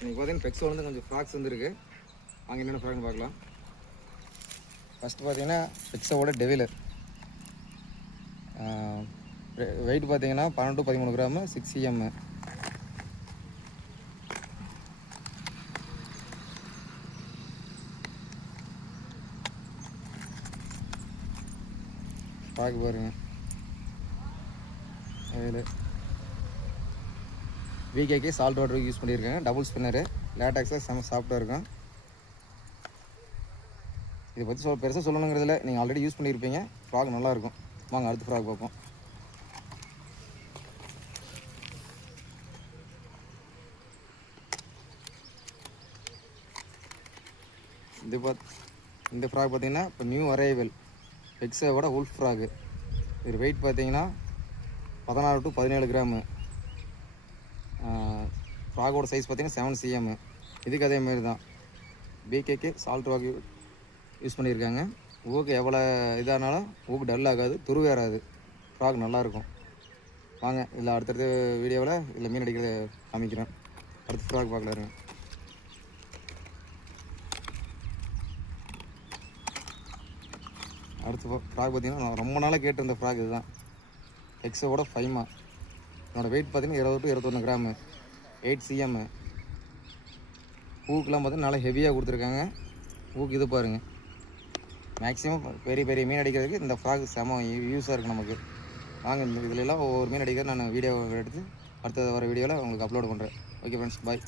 இன்றைக்கி பார்த்தீங்கன்னா பெக்ஸோ வந்து கொஞ்சம் ஃப்ராக்ஸ் வந்துருக்கு. வாங்க என்னென்ன ஃப்ராக்னு பார்க்கலாம். ஃபஸ்ட்டு பார்த்தீங்கன்னா பெக்ஸோவோட டெவிலர். வெயிட் பார்த்தீங்கன்னா 12 to 13 கிராமு, 6 cm. ஃப்ராக் பாருங்கள். அதில் விகேக்கு சால்ட் வாட்டருக்கு யூஸ் பண்ணியிருக்கேன். டபுள் ஸ்பின்னரு, லேட்டாக்ஸில் செம்ம சாஃப்டாக இருக்கும். இதை பற்றி பெருசாக சொல்லணுங்கிறதுல நீங்கள் ஆல்ரெடி யூஸ் பண்ணியிருப்பீங்க. ஃப்ராக் நல்லாயிருக்கும். வாங்க அடுத்த ஃப்ராக் பார்ப்போம். இந்த ஃப்ராக் பார்த்தீங்கன்னா இப்போ நியூ அரைவல் பெக்ஸோவோட உல்ஃப் ஃப்ராகு. இது வெயிட் பார்த்தீங்கன்னா 16 to 17 கிராமு. ஃப்ராகோட சைஸ் பார்த்தீங்கன்னா 7 cm. இதுக்கு அதேமாரி தான் பிகேக்கு சால்ட் வாக்கு யூஸ் பண்ணியிருக்காங்க. ஊக்கு எவ்வளோ இதானாலும் ஊக்கு டல் ஆகாது, துருவேறாது. ஃப்ராக் நல்லாயிருக்கும். வாங்க இல்லை அடுத்தடுத்த வீடியோவில் இல்லை மீன் அடிக்கிறத காமிக்கிறேன். அடுத்த ஃப்ராக் பார்க்கலாருங்க. அடுத்த ஃப்ராக் பார்த்தீங்கன்னா நான் ரொம்ப நாளாக கேட்டிருந்த ஃப்ராக் இதுதான். பெக்ஸோவோட ஃபைமா. என்னோடய வெயிட் பார்த்தீங்கன்னா 20 to 21 கிராமு, 8 cm. ஊக்கெலாம் பார்த்தீங்கன்னா நல்லா ஹெவியாக கொடுத்துருக்காங்க. ஊக்கு இது பாருங்கள். மேக்ஸிமம் பெரிய பெரிய மீன் அடிக்கிறதுக்கு இந்த ஃப்ராக் செம யூஸாக இருக்குது நமக்கு. வாங்க இந்த இதிலெல்லாம் ஒவ்வொரு மீன் அடிக்கிறது நான் வீடியோ எடுத்து அடுத்த வர வீடியோவில் உங்களுக்கு அப்லோட் பண்ணுறேன். ஓகே ஃப்ரெண்ட்ஸ், பாய்.